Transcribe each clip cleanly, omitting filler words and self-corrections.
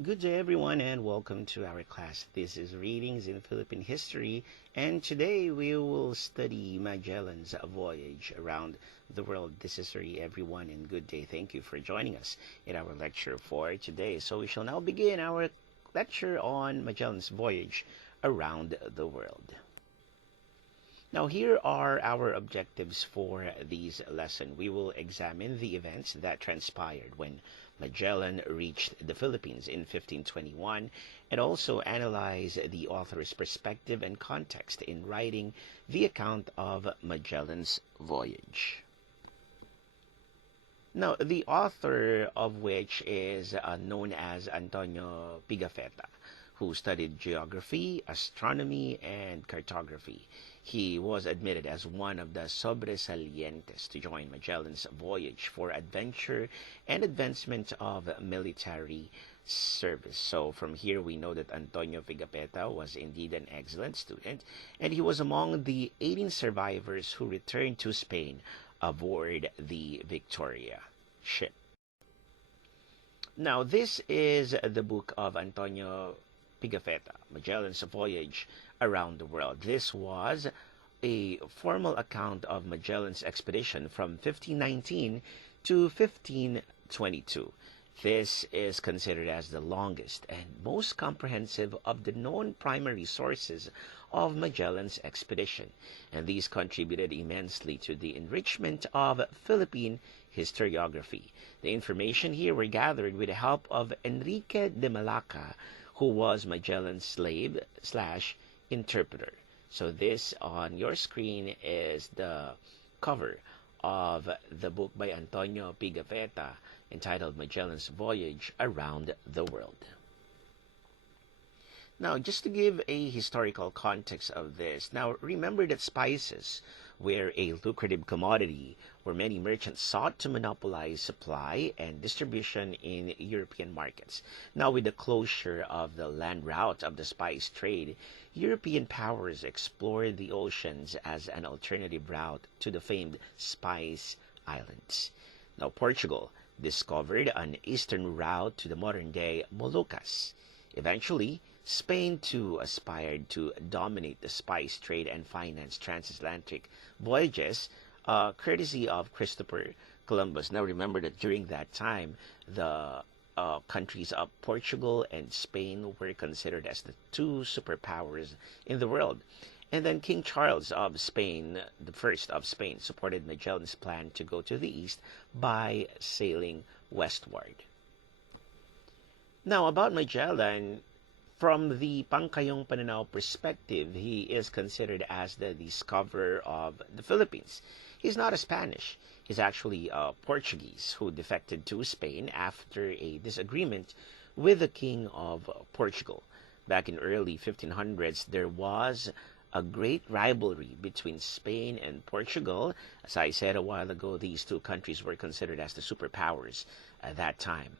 Good day, everyone, and welcome to our class. This is Readings in Philippine History, and today we will study Magellan's voyage around the world. This is Suri, everyone, and good day. Thank you for joining us in our lecture for today. So, we shall now begin our lecture on Magellan's voyage around the world. Now, here are our objectives for this lesson. We will examine the events that transpired when Magellan reached the Philippines in 1521 and also analyze the author's perspective and context in writing the account of Magellan's voyage. Now, the author of which is known as Antonio Pigafetta, who studied geography, astronomy, and cartography. He was admitted as one of the sobresalientes to join Magellan's voyage for adventure and advancement of military service. So from here we know that Antonio Pigafetta was indeed an excellent student, and he was among the 18 survivors who returned to Spain aboard the Victoria ship. Now, this is the book of Antonio Pigafetta, Magellan's Voyage Around the World. This was a formal account of Magellan's expedition from 1519 to 1522. This is considered as the longest and most comprehensive of the known primary sources of Magellan's expedition, and these contributed immensely to the enrichment of Philippine historiography. The information here were gathered with the help of Enrique de Malacca, who was Magellan's slave slash interpreter. So this on your screen is the cover of the book by Antonio Pigafetta entitled Magellan's Voyage Around the World. Now, just to give a historical context of this, now remember that spices were a lucrative commodity where many merchants sought to monopolize supply and distribution in European markets. Now, with the closure of the land route of the spice trade, European powers explored the oceans as an alternative route to the famed Spice Islands. Now, Portugal discovered an eastern route to the modern-day Moluccas. Eventually, Spain too aspired to dominate the spice trade and finance transatlantic voyages, courtesy of Christopher Columbus. Now remember that during that time, the countries of Portugal and Spain were considered as the two superpowers in the world. And then King Charles of Spain, the first of Spain, supported Magellan's plan to go to the east by sailing westward. Now, about Magellan, from the Pangkayong Pananaw perspective, he is considered as the discoverer of the Philippines. He's not a Spanish. He's actually a Portuguese who defected to Spain after a disagreement with the King of Portugal. Back in early 1500s, there was a great rivalry between Spain and Portugal. As I said a while ago, these two countries were considered as the superpowers at that time.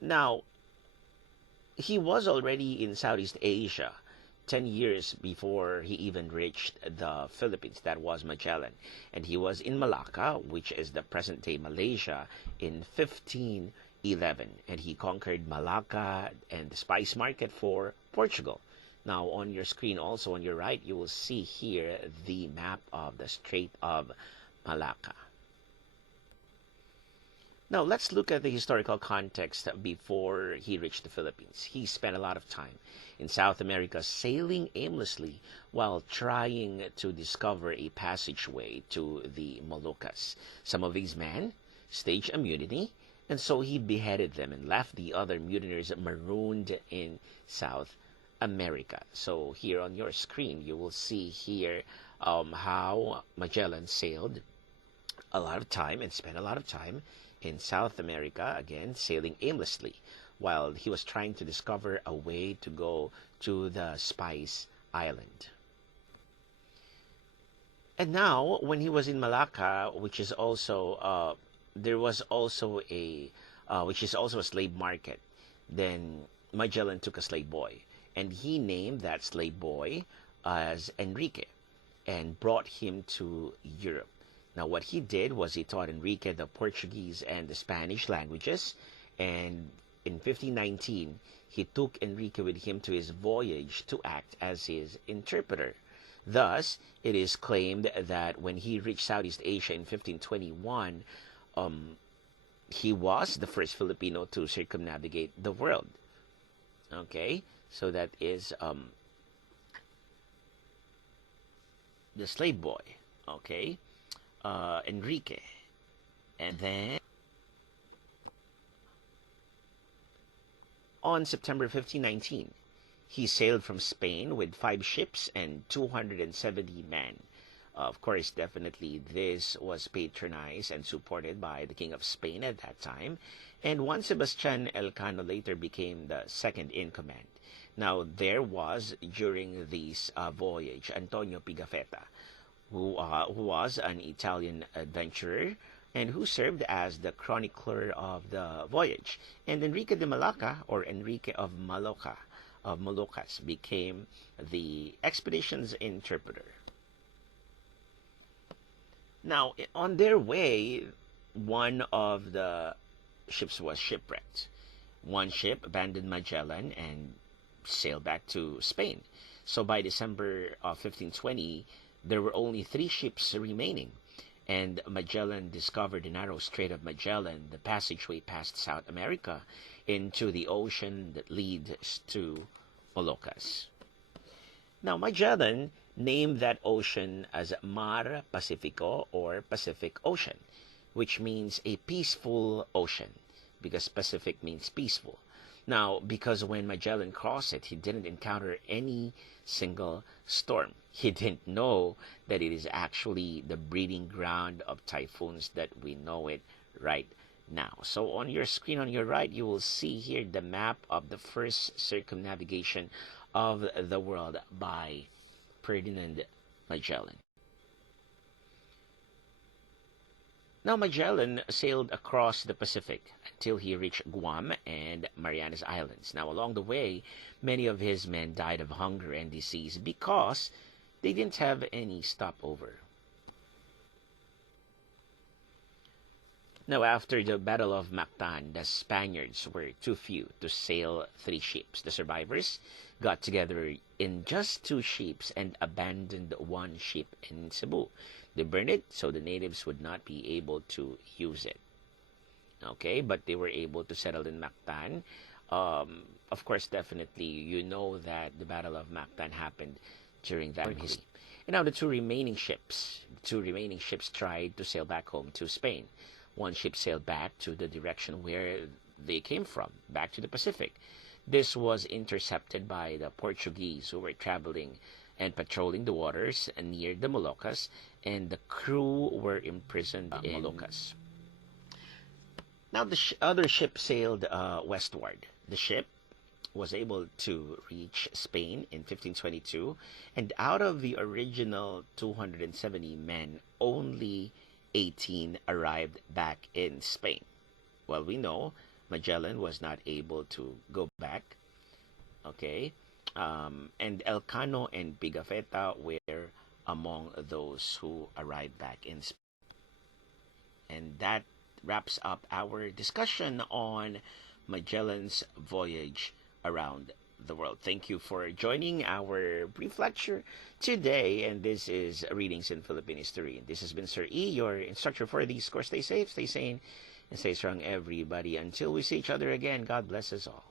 Now, he was already in Southeast Asia 10 years before he even reached the Philippines. That was Magellan. And he was in Malacca, which is the present-day Malaysia, in 1511. And he conquered Malacca and the spice market for Portugal. Now, on your screen, also on your right, you will see here the map of the Strait of Malacca. Now, let's look at the historical context before he reached the Philippines. He spent a lot of time in South America sailing aimlessly while trying to discover a passageway to the Moluccas. Some of these men staged a mutiny, and so he beheaded them and left the other mutineers marooned in South America. So here on your screen, you will see here how Magellan sailed a lot of time and spent a lot of time in South America, again, sailing aimlessly, while he was trying to discover a way to go to the Spice Island. And now, when he was in Malacca, which is also, there was also which is also a slave market, then Magellan took a slave boy, and he named that slave boy as Enrique, and brought him to Europe. Now, what he did was he taught Enrique the Portuguese and the Spanish languages, and in 1519, he took Enrique with him to his voyage to act as his interpreter. Thus, it is claimed that when he reached Southeast Asia in 1521, he was the first Filipino to circumnavigate the world. Okay, so that is the slave boy. Okay, Enrique, and then on September 1519, he sailed from Spain with 5 ships and 270 men. Of course, definitely this was patronized and supported by the King of Spain at that time, and Juan Sebastian Elcano later became the second in command. Now, there was, during this voyage, Antonio Pigafetta, who was an Italian adventurer and who served as the chronicler of the voyage. And Enrique de Malacca, or Enrique of Moluccas, became the expedition's interpreter. Now, on their way, one of the ships was shipwrecked. One ship abandoned Magellan and sailed back to Spain. So by December of 1520, there were only 3 ships remaining, and Magellan discovered the narrow Strait of Magellan, the passageway past South America into the ocean that leads to Moluccas. Now, Magellan named that ocean as Mar Pacifico, or Pacific Ocean, which means a peaceful ocean, because Pacific means peaceful. Now, because when Magellan crossed it, he didn't encounter any single storm. He didn't know that it is actually the breeding ground of typhoons that we know it right now. So on your screen on your right, you will see here the map of the first circumnavigation of the world by Ferdinand Magellan. Now, Magellan sailed across the Pacific until he reached Guam and Marianas Islands. Now, along the way, many of his men died of hunger and disease because they didn't have any stopover. Now, after the Battle of Mactan, the Spaniards were too few to sail 3 ships. The survivors got together in just 2 ships and abandoned 1 ship in Cebu. They burned it so the natives would not be able to use it. Okay, but they were able to settle in Mactan. Of course, definitely, you know that the Battle of Mactan happened during that history. And now the two remaining ships tried to sail back home to Spain. 1 ship sailed back to the direction where they came from, back to the Pacific. This was intercepted by the Portuguese, who were traveling and patrolling the waters near the Moluccas, and the crew were imprisoned in Moluccas. Now the other ship sailed westward. The ship was able to reach Spain in 1522, and out of the original 270 men, only 18 arrived back in Spain. Well, we know Magellan was not able to go back. Okay, and Elcano and Pigafetta were among those who arrived back in Spain. And that wraps up our discussion on Magellan's voyage around the world. Thank you for joining our brief lecture today, and this is Readings in Philippine History. This has been Sir E, your instructor for this course. Stay safe, stay sane, and stay strong, everybody. Until we see each other again, God bless us all.